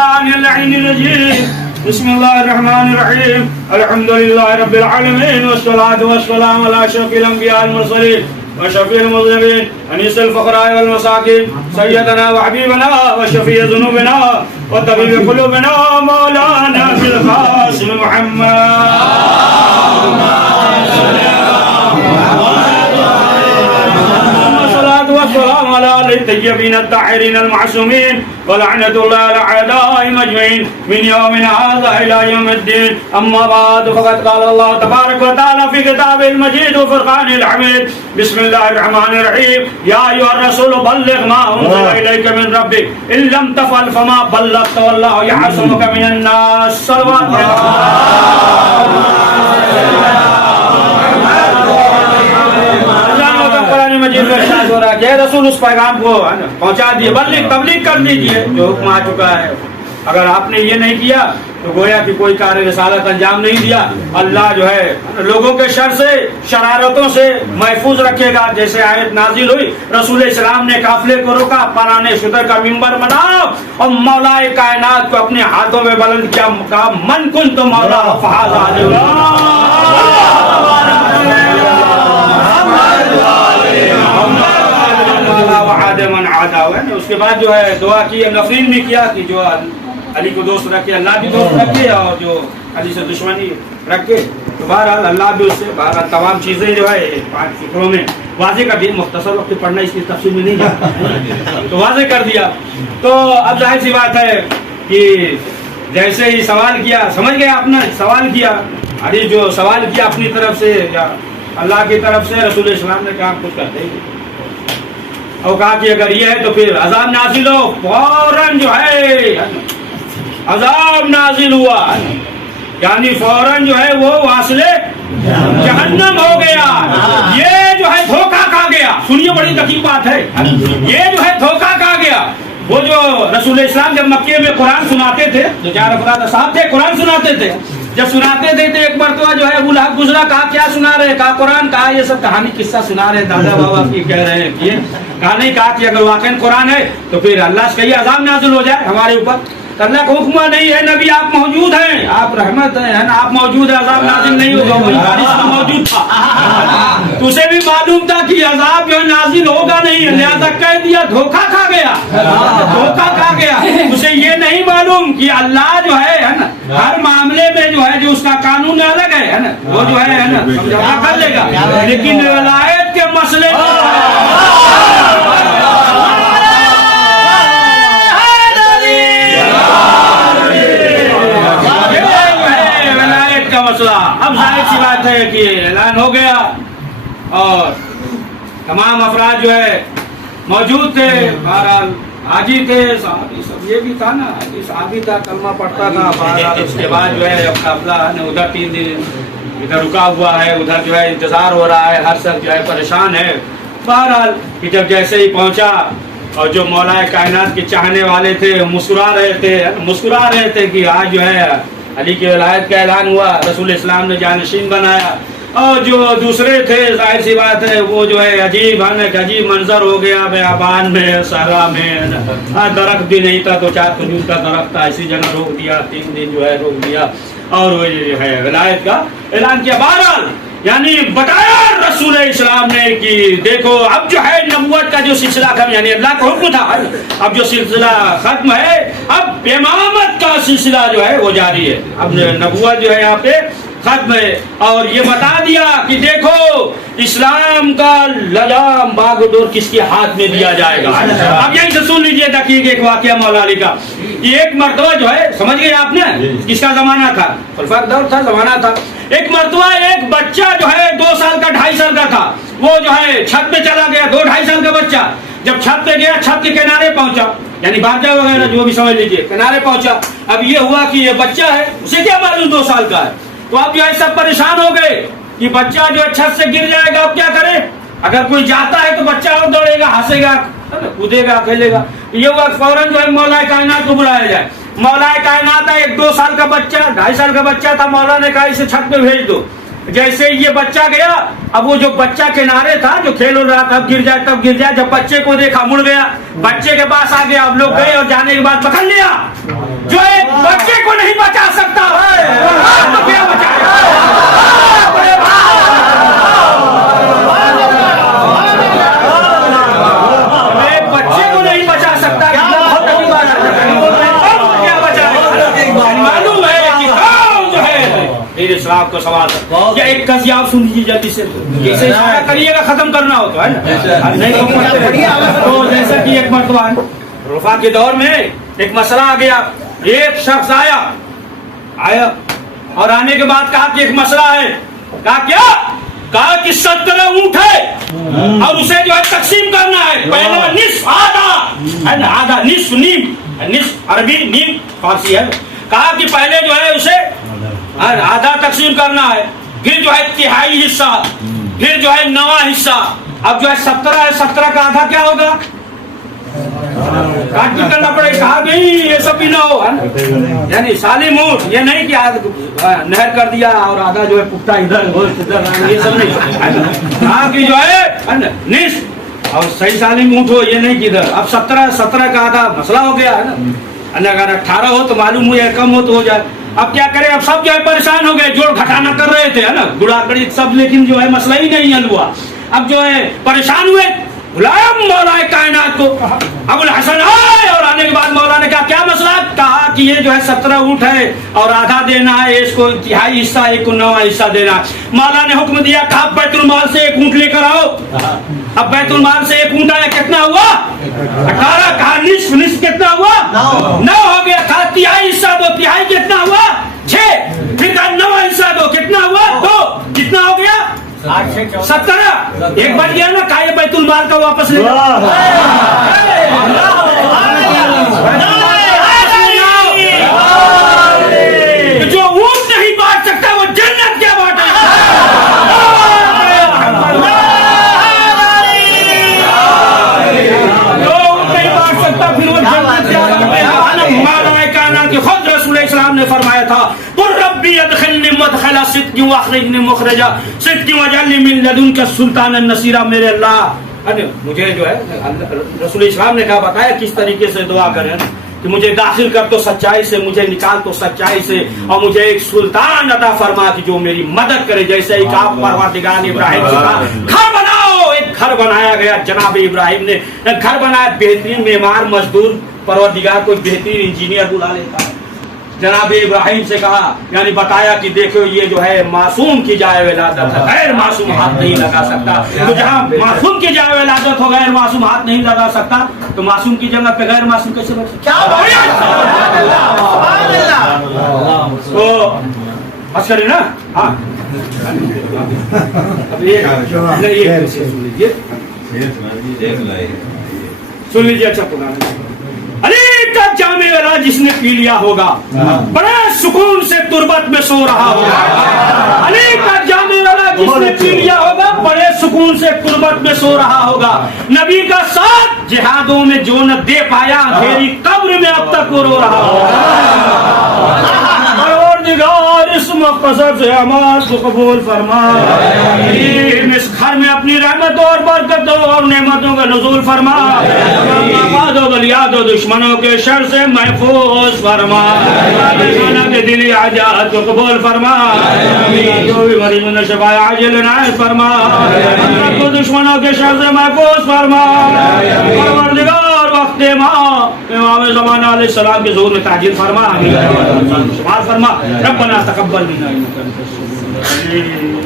الشيطان اللعين الرجيم بسم الله الرحمن الرحيم الحمد لله رب العالمين والصلاة والسلام على أشرف الأنبياء المرسلين وشفيع المذنبين أنيس الفقراء والمساكين سيدنا وحبيبنا وشفيع ذنوبنا وطبيب قلوبنا مولانا في القاسم محمد والسلام على الطيبين الطاهرين المعصومين ولعنة الله على أعدائهم أجمعين من يومنا هذا إلى يوم الدين أما بعد فقد قال الله تبارك وتعالى في كتابه المجيد وفرقانه الحميد بسم الله الرحمن الرحيم يا أيها الرسول بلغ ما أنزل إليك من ربك إن لم تفعل فما بلغت والله يعصمك من الناس صلوات کہ رسول اس پیغام کو پہنچا دیے تبلیغ کر دیجیے جو حکم آ چکا ہے. اگر آپ نے یہ نہیں کیا تو گویا کہ کوئی کار رسالت انجام نہیں دیا. اللہ جو ہے لوگوں کے شر سے شرارتوں سے محفوظ رکھے گا. جیسے آیت نازل ہوئی رسول اسلام نے قافلے کو روکا, پرانے شدر کا منبر بناؤ اور مولا کائنات کو اپنے ہاتھوں میں بلند کیا, کہا من کنت مولا فہذا من عادا. اس کے بعد جو ہے دعا کی, نفرین بھی کیا کہ جو علی کو دوست رکھے اللہ بھی دوست رکھے, اور جو علی سے دشمنی رکھے تو بہرحال اللہ بھی اس سے بہرحال تمام چیزیں جو ہے 5 فکروں میں واضح کر دی. مختصر وقت پڑھنا اس کی تفصیل میں نہیں جاتا تو واضح کر دیا. تو اب ظاہر سی بات ہے کہ جیسے ہی سوال کیا, سمجھ گئے آپ نے سوال کیا, علی جو سوال کیا اپنی طرف سے یا اللہ کی طرف سے, رسول اسلام نے کہا کچھ کرتے ہی اور کہا کہ اگر یہ ہے تو پھر عذاب نازل ہو. فوراً جو ہے عذاب نازل ہوا, یعنی فوراً جو ہے وہ واصلے جہنم ہو گیا. یہ جو ہے دھوکہ کھا گیا. سنیے بڑی دقیق بات ہے, یہ جو ہے دھوکہ کھا گیا. وہ جو رسول اسلام جب مکے میں قرآن سناتے تھے, جو 4 افراد صاحب تھے قرآن سناتے تھے, جب سناتے تھے تو ایک مرتبہ جو ہے ابو لہب گزرا, کہا کیا سنا رہے, کہا قرآن, کہا یہ سب کہانی قصہ سنا رہے دادا بابا کی کہہ رہے ہیں. یہ کہا نہیں, کہا کہ اگر واقعی قرآن ہے تو پھر اللہ سے کہیے عذاب نازل ہو جائے ہمارے اوپر. اللہ کا حکم نہیں ہے نبی آپ موجود ہیں, آپ رحمت ہیں, آپ موجود ہیں, عذاب نازل نہیں ہوگا. وہی بارش میں موجود تھا تو اسے بھی معلوم تھا کہ عذاب جو ہے نازل ہوگا نہیں, لہذا کہہ دیا. دھوکہ کھا گیا, دھوکہ کھا گیا. اسے یہ نہیں معلوم کہ اللہ جو ہے نا ہر معاملے میں جو ہے جو اس کا قانون الگ ہے نا, وہ جو ہے نا سمجھوتا کر لے گا. لیکن ولایت کے مسئلے مسئلہ اب ظاہر سی بات ہے کہ اعلان ہو گیا اور تمام افراد جو ہے موجود تھے. بہرحال حاجی تھے, صحابی سب, یہ بھی تھا نا صحابی تھا, کلمہ پڑھتا تھا. بہرحال اس کے بعد جو ہے قافلہ ادھر 3 دن ادھر رکا ہوا ہے, ادھر جو ہے انتظار ہو رہا ہے, ہر سب جو ہے پریشان ہے. بہرحال کہ جب جیسے ہی پہنچا اور جو مولا کائنات کے چاہنے والے تھے مسکرا رہے تھے کہ آج جو ہے علی کی ولایت کا اعلان ہوا, رسول اسلام نے جانشین بنایا. اور جو دوسرے تھے ظاہر سی بات ہے وہ جو ہے عجیب منظر ہو گیا. بیابان میں صحرا میں درخت بھی نہیں تھا, 2-4 کھجور کا درخت تھا, اسی جگہ روک دیا, 3 دن جو ہے روک دیا اور وہ جو ہے ولایت کا اعلان کیا. بہرحال یعنی بتایا رسول اسلام نے کہ دیکھو اب جو ہے نبوت کا جو سلسلہ ختم, یعنی اللہ کا حکم تھا, اب جو سلسلہ ختم ہے, اب امامت کا سلسلہ جو ہے وہ جاری ہے. اب نبوت جو ہے یہاں پہ ختم ہے. اور یہ بتا دیا کہ دیکھو اسلام کا لجام باغ ڈور کس کے ہاتھ میں دیا جائے گا. اب یہیں سے سن لیجیے دقیق ایک واقعہ مولا علی کا. یہ ایک مرتبہ جو ہے سمجھ گئے آپ نے, کس کا زمانہ تھا, خلفاء دور تھا, زمانہ تھا. ایک مرتبہ ایک بچہ جو ہے 2 سال کا 2.5 سال کا تھا, وہ جو ہے چھت پہ چلا گیا. 2-2.5 سال کا بچہ جب چھت پہ گیا, چھت کے کنارے پہنچا, یعنی بارجا وغیرہ جو بھی سمجھ لیجیے, کنارے پہنچا. اب یہ ہوا کہ یہ بچہ ہے, اسے کیا معلوم 2 سال کا ہے. تو اب جو ہے سب پریشان ہو گئے کہ بچہ جو ہے چھت سے گر جائے گا, اب کیا کرے. اگر کوئی جاتا ہے تو بچہ اور دوڑے گا, ہنسے گا, کودے گا, کھیلے گا. یہ وقت فوراً جو ہے مولا کائنات کو بلایا جائے. مولا کائنات ہے, 1-2 سال کا بچہ, 2.5 سال کا بچہ تھا. مولا نے کہا اسے چھت پہ بھیج دو. جیسے یہ بچہ گیا, اب وہ جو بچہ کنارے تھا جو کھیل رہا تھا, اب گر جائے تب گر جائے. جب بچے کو دیکھا مڑ گیا, بچے کے پاس آ گیا. اب لوگ گئے اور جانے کے بعد پکڑ لیا. جو آپ کو سوال یا ایک قضیہ آپ سن لیجیے جلدی سے اسے اشارہ کریے گا ختم کرنا ہو تو ہے نا نہیں تو جیسا کہ ایک مرتبہ رفا کے دور میں ایک مسئلہ آ گیا ایک شخص آیا اور آنے کے بعد کہا کہ ایک مسئلہ ہے کہا کیا کہا کہ 17 اونٹ ہے اور اسے جو ہے تقسیم کرنا ہے پہلا نصف آدھا ہے نا آدھا نصف نیم نصف عربی نیم فارسی ہے کہا کہ پہلے جو ہے اسے آدھا تقسیم کرنا ہے پھر جو ہے تہائی حصہ پھر جو ہے نواں حصہ اب جو ہے 17 ہے 17 کا آدھا کیا ہوگا کاٹ بھی کرنا پڑے کہا نہیں یہ سب بھی نہ ہو یعنی سالم اونٹ یہ نہیں کہ نہر کر دیا اور آدھا جو ہے پختہ ادھر یہ سب نہیں کہا کہ جو ہے نصف اور صحیح سالم اونٹ ہو یہ نہیں کہ ادھر اب 17 کا آدھا مسئلہ ہو گیا ہے نا اگر 18 ہو تو معلوم ہو یا کم ہو تو ہو جائے اب کیا کرے اب سب جو ہے پریشان ہو گئے جوڑ گھٹانا کر رہے تھے ہے نا گڑا کڑی سب لیکن جو ہے مسئلہ ہی نہیں حل ہوا اب جو ہے پریشان ہوئے بلایا مولا کائنات کو ابو الحسن آئے اور آنے کے بعد مولا نے کہا کیا مسئلہ کہا کہ یہ جو ہے 17 اونٹ ہے اور آدھا دینا ہے اس کو تہائی حصہ ایک کو نواں حصہ دینا ہے مولا نے حکم دیا کہا بیت المال سے ایک اونٹ لے کر آؤ اب بیت المال سے ایک اونٹ آیا کتنا ہوا 18 کہا نصف کتنا ہوا 9 ہو گیا کہا تہائی حصہ دو تہائی کتنا ہوا 6 پھر کہا نواں حصہ دو کتنا ہوا 2 کتنا ہو گیا 17 ایک بچ گیا نا کہا بیت المال کا واپس لے جو اونٹ نہیں بانٹ سکتا وہ جنت کیا بانٹے جو اونٹ نہیں بانٹ سکتا پھر وہ جنت کیا بانٹے خود رسول اسلام نے فرمایا تھا ربی ادخلنی مدخل صدق واخرجنی مخرج صدق واجعلنی من لدنک سلطانا نصیرا میرے اللہ مجھے جو ہے رسول اسلام نے کہا بتایا کس طریقے سے دعا کریں کہ مجھے داخل کر تو سچائی سے مجھے نکال تو سچائی سے اور مجھے ایک سلطان عطا فرما کہ جو میری مدد کرے جیسے ایک آپ پروردگار ابراہیم سے کہا گھر بناؤ ایک گھر بنایا گیا جناب ابراہیم نے گھر بنایا بہترین معمار مزدور پروردگار کوئی بہترین انجینئر بلا لیتا ہے جناب ابراہیم سے کہا یعنی بتایا کہ دیکھو یہ جو ہے معصوم کی جائے ولادت ہے غیر معصوم ہاتھ نہیں لگا سکتا تو جہاں معصوم کی جائے ولادت ہو غیر معصوم ہاتھ نہیں لگا سکتا تو معصوم کی جگہ پہ غیر معصوم کیسے بچ سکتا تو بس کریں نا ہاں سن لیجیے اچھا پرانا علی کا جامع والا جس نے پی لیا ہوگا بڑے سکون سے تربت میں سو رہا ہوگا علی کا جامع والا جس نے پی لیا ہوگا بڑے سکون سے تربت میں سو رہا ہوگا نبی کا ساتھ جہادوں میں جو نہ دے پایا میری قبر میں اب تک وہ رو رہا ہوگا اس مختصر سے آماز کو قبول فرما اس گھر میں اپنی رحمت اور برکت اور نعمتوں کا نزول فرما آباد و بلیاد و دشمنوں کے شر سے محفوظ فرما کے دلی حاجات کو قبول فرما جو بھی مریض نے شفا عاجل عنایت فرما کو دشمنوں کے شر سے محفوظ فرما پروردگار وقت امام زمانہ علیہ السلام کے ظہور میں تعجیل فرما شمار فرما ربنا تقبل منا انك انت السميع العليم